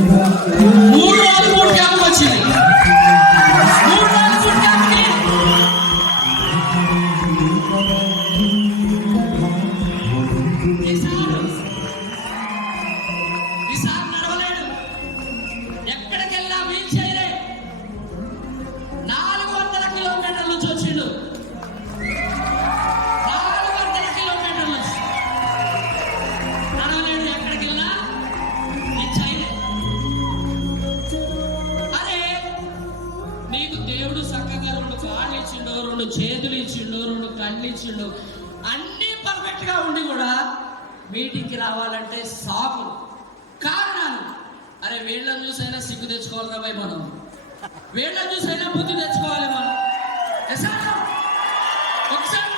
3 రోజులు boot camp వచ్చింది. 3 రోజులు బూట్ క్యాంప్కి ఈసారి నడవలేడు, ఎక్కడికెళ్ళా వీల్ చేయలే. 400 కిలోమీటర్ల నుంచి వచ్చిండు. 400 కిలోమీటర్ల నుంచి నడవలేడు, ఎక్కడికెళ్ళా వీల్ చేయలే. అరే నీకు దేవుడు చక్కగా 2 కాళ్ళు ఇచ్చిండు, 2 చేతులు ఇచ్చిండు, 2 కళ్ళు ఇచ్చిండు, అన్ని పర్ఫెక్ట్ గా ఉండి కూడా మీటింగ్కి రావాలంటే సాకు కారణాలు. అరే వీళ్ళని చూసైనా సిగ్గు తెచ్చుకోవాలిరా భయ్, మనం వీళ్ళని చూసైనా బుద్ధి తెచ్చుకోవాలి మనం. ఒకసారి